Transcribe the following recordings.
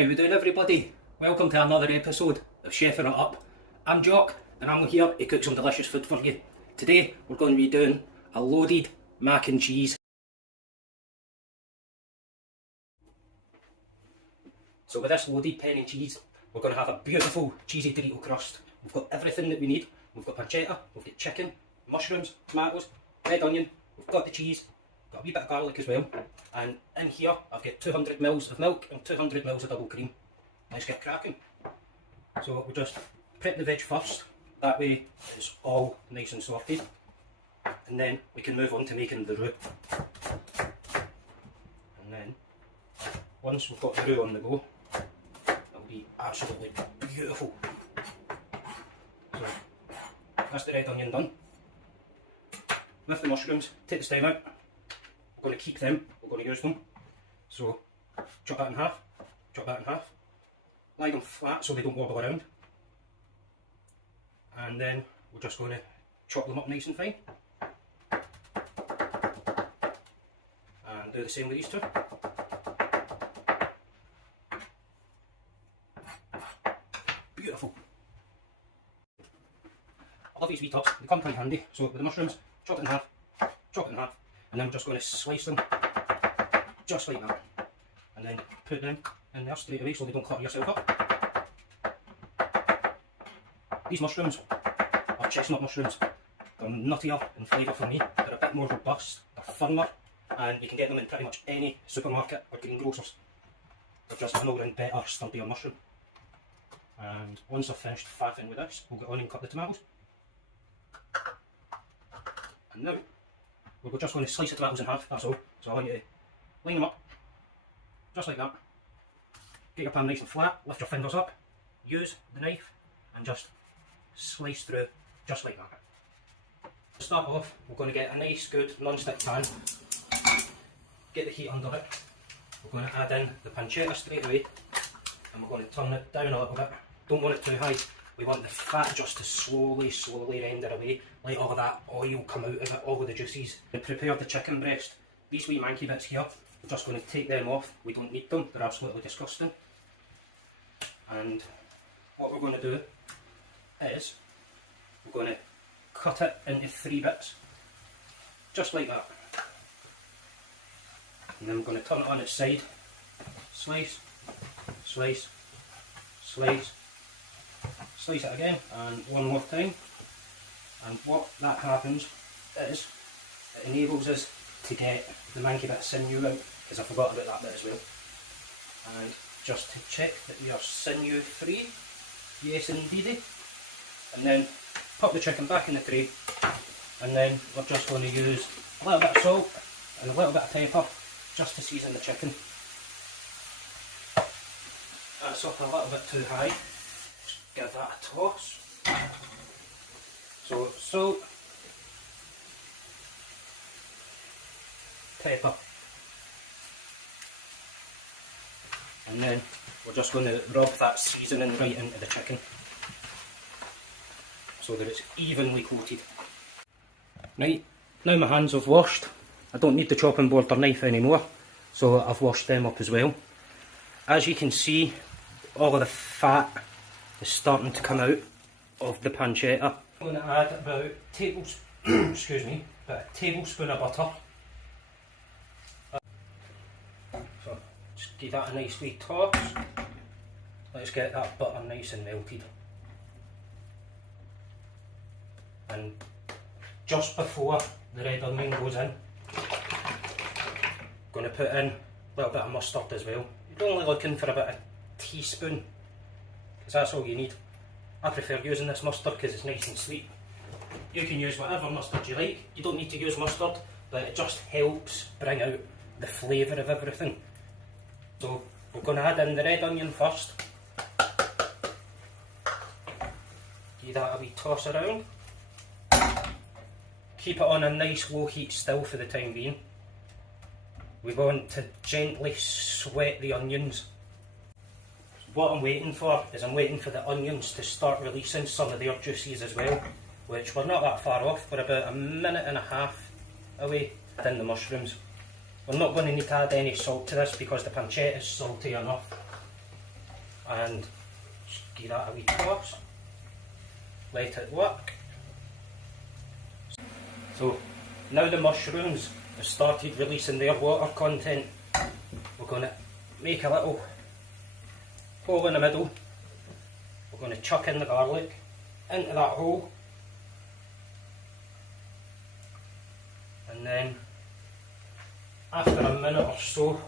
How we doing, everybody? Welcome to another episode of Chefing It Up. I'm Jock and I'm here to cook some delicious food for you. Today we're going to be doing a loaded mac and cheese. So with this loaded penne cheese, we're going to have a beautiful cheesy Dorito crust. We've got everything that we need. We've got pancetta, we've got chicken, mushrooms, tomatoes, red onion, we've got the cheese, got a wee bit of garlic as well. And in here I've got 200ml of milk and 200ml of double cream. Let's get cracking. So we'll just prep the veg first, that way it's all nice and sorted. And then we can move on to making the roux. And then, once we've got the roux on the go, it'll be absolutely beautiful. So, that's the red onion done. With the mushrooms, take the stem out. We're going to keep them, we're going to use them. So, chop that in half, chop that in half. Lie them flat so they don't wobble around. And then we're just going to chop them up nice and fine. And do the same with these two. Beautiful. I love these wee tops, they come quite handy. So with the mushrooms, chop it in half, chop it in half. And then we're just going to slice them just like that. And then put them in there straight away so they don't clutter yourself up. These mushrooms are chestnut mushrooms. They're nuttier in flavour for me, they're a bit more robust, they're firmer, and you can get them in pretty much any supermarket or greengrocers. They're just an all-round better, sturdier mushroom. And once I've finished faffing with this, we'll get on and cut the tomatoes. And now, we're just going to slice the tomatoes in half, that's all. So I want you to line them up, just like that. Get your pan nice and flat, lift your fingers up, use the knife and just slice through just like that. To start off, we're going to get a nice good non-stick pan, get the heat under it. We're going to add in the pancetta straight away and we're going to turn it down a little bit. Don't want it too high, we want the fat just to slowly render away, let all of that oil come out of it, all of the juices. To prepare the chicken breast, these wee manky bits here, we're just going to take them off, we don't need them, they're absolutely disgusting. And what we're going to do is, we're going to cut it into 3 bits, just like that. And then we're going to turn it on its side, slice, slice, slice, slice it again, and one more time. And what that happens is, it enables us to get the manky bit of sinew out, because I forgot about that bit as well. And just to check that we are sinew free, yes indeedy. And then pop the chicken back in the tray, and then we're just going to use a little bit of salt and a little bit of pepper just to season the chicken. That's up a little bit too high, just give that a toss. So salt, pepper, and then we're just going to rub that seasoning right into the chicken so that it's evenly coated. Right, now my hands have washed, I don't need the chopping board or knife anymore, so I've washed them up as well. As you can see, all of the fat is starting to come out of the pancetta. I'm going to add about a tablespoon of butter. So just give that a nice wee toss. Let's get that butter nice and melted. And just before the red onion goes in, I'm going to put in a little bit of mustard as well. You're only looking for about a teaspoon, because that's all you need. I prefer using this mustard because it's nice and sweet. You can use whatever mustard you like, you don't need to use mustard, but it just helps bring out the flavour of everything. So we're going to add in the red onion first. Give that a wee toss around. Keep it on a nice low heat still for the time being. We want to gently sweat the onions. What I'm waiting for is I'm waiting for the onions to start releasing some of their juices as well, which we're not that far off, we're about a minute and a half away. Add in the mushrooms. We're not going to need to add any salt to this because the pancetta is salty enough. and just give that a wee toss, let it work. So now the mushrooms have started releasing their water content, we're going to make a little hole in the middle. We're going to chuck in the garlic into that hole, and then after a minute or so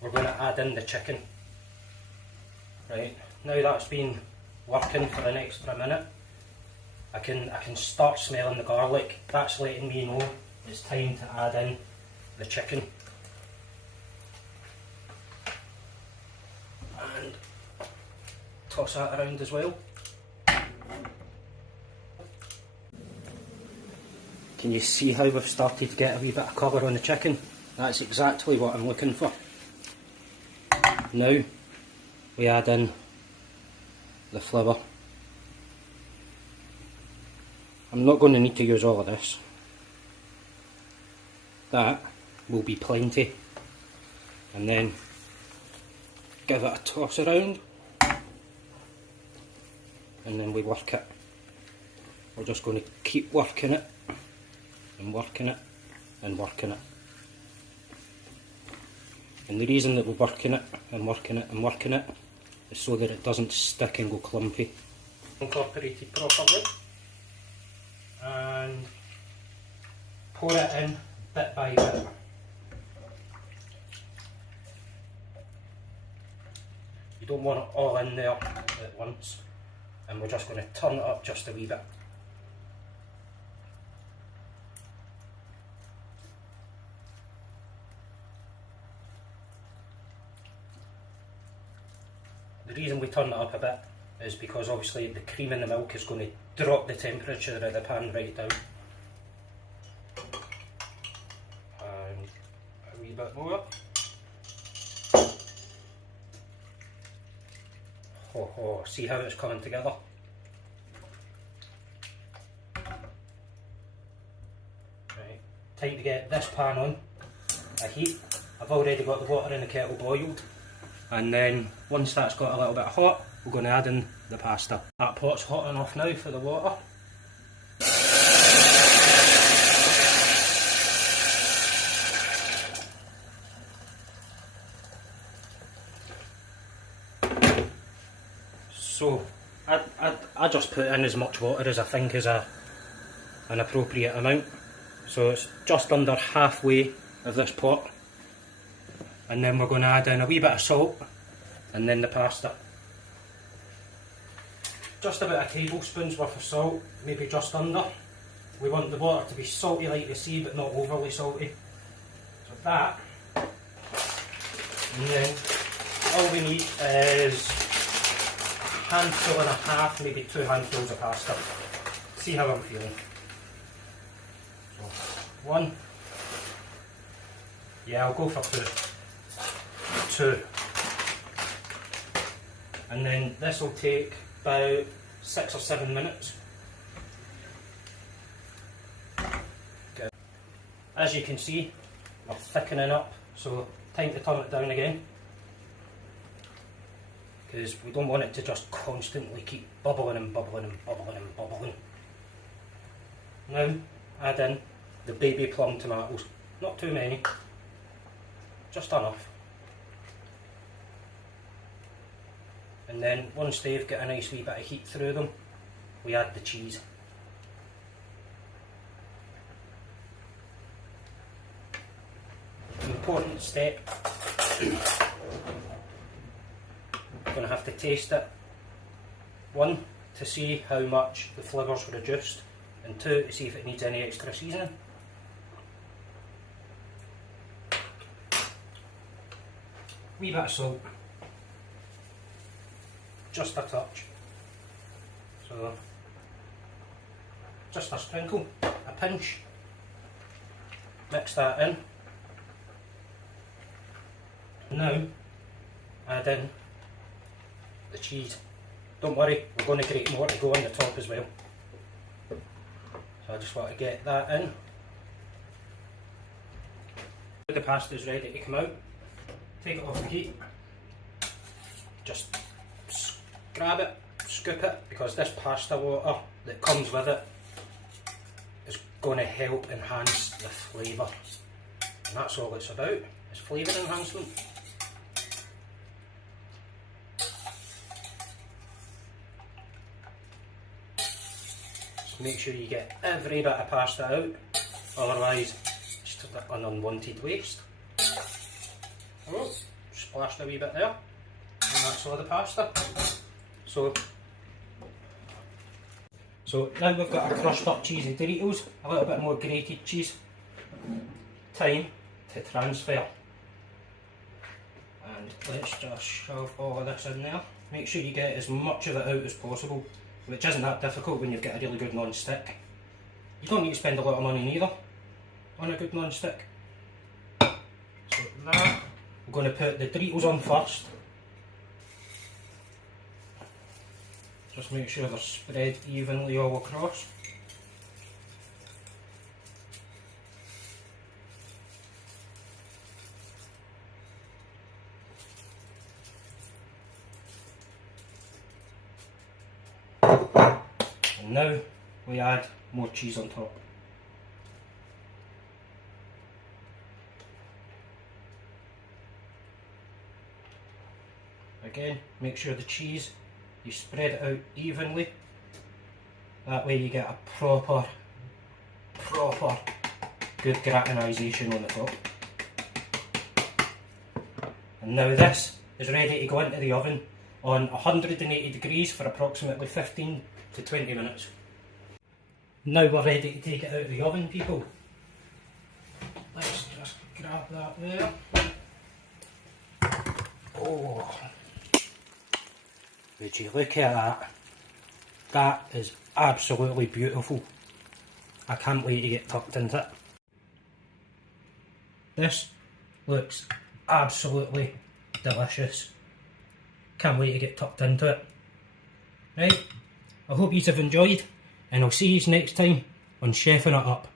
we're going to add in the chicken. Right, now that's been working for an extra minute, I can start smelling the garlic. That's letting me know it's time to add in the chicken. And toss that around as well. Can you see how we've started to get a wee bit of colour on the chicken? That's exactly what I'm looking for. Now we add in the flavour. I'm not going to need to use all of this. That will be plenty. And then give it a toss around, and then we work it. We're just going to keep working it and working it and working it. And the reason that we're working it and working it and working it is so that it doesn't stick and go clumpy. Incorporated properly, and pour it in bit by bit. You don't want it all in there at once, and we're just going to turn it up just a wee bit. The reason we turn it up a bit is because obviously the cream in the milk is going to drop the temperature of the pan right down. And a wee bit more. Oh, see how it's coming together? Right, time to get this pan on a heat. I've already got the water in the kettle boiled. And then once that's got a little bit hot, we're going to add in the pasta. That pot's hot enough now for the water. So I just put in as much water as I think is an appropriate amount. So it's just under halfway of this pot. And then we're going to add in a wee bit of salt, and then the pasta. Just about a tablespoon's worth of salt, maybe just under. We want the water to be salty like the sea, but not overly salty. So that. And then all we need is a handful and a half, maybe 2 handfuls of pasta. See how I'm feeling. So 1. Yeah, I'll go for 2. And then this will take about 6 or 7 minutes. Good. As you can see, we're thickening up, so time to turn it down again, because we don't want it to just constantly keep bubbling and bubbling and bubbling and bubbling. Now add in the baby plum tomatoes, not too many, just enough. And then once they've got a nice wee bit of heat through them, we add the cheese. An important step. We're going to have to taste it. 1, to see how much the flavour's reduced, and 2, to see if it needs any extra seasoning. Wee bit of salt. Just a touch. So, just a sprinkle, a pinch. Mix that in. Now, add in the cheese. Don't worry, we're going to grate more to go on the top as well. So I just want to get that in. The pasta is ready to come out. Take it off the heat. just grab it, scoop it, because this pasta water that comes with it is going to help enhance the flavour. And that's all it's about, is flavour enhancement. Just make sure you get every bit of pasta out, otherwise it's just an unwanted waste. Oh, splashed a wee bit there, and that's all the pasta. So now we've got our crushed up cheesy Doritos, a little bit more grated cheese. Time to transfer. And let's just shove all of this in there. Make sure you get as much of it out as possible, which isn't that difficult when you've got a really good non-stick. You don't need to spend a lot of money neither on a good non-stick. So that, we're going to put the Doritos on first. Just make sure they're spread evenly all across. And now we add more cheese on top. Again, make sure the cheese, you spread it out evenly. That way you get a proper good gratinisation on the top. And now this is ready to go into the oven on 180 degrees for approximately 15 to 20 minutes. Now we're ready to take it out of the oven, people. Let's just grab that there. Oh, would you look at that? That is absolutely beautiful. I can't wait to get tucked into it. This looks absolutely delicious. Can't wait to get tucked into it. Right, I hope you have enjoyed, and I'll see you next time on Chefing It Up.